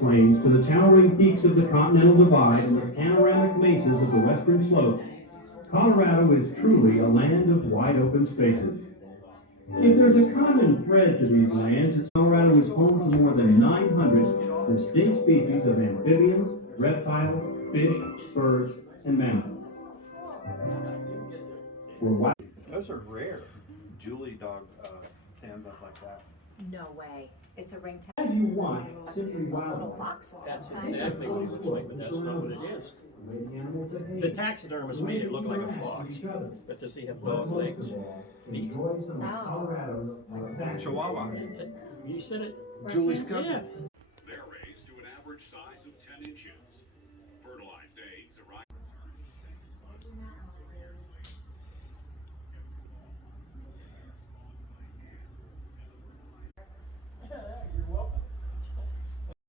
Plains to the towering peaks of the Continental Divide and the panoramic mesas of the Western Slope, Colorado is truly a land of wide open spaces. If there's a common thread to these lands, it's Colorado is home to more than 900 distinct species of amphibians, reptiles, fish, birds, and mammals. Those are rare. Julie dog stands up like that. No way. It's a ringtone. As you want, simply Little wildlife. foxes. That's exactly what it looks like, but that's not what it is. The taxidermist made it look like a fox, but does he have dog legs? Neat. Oh. Chihuahua. You said it. Julie's cousin. Yeah,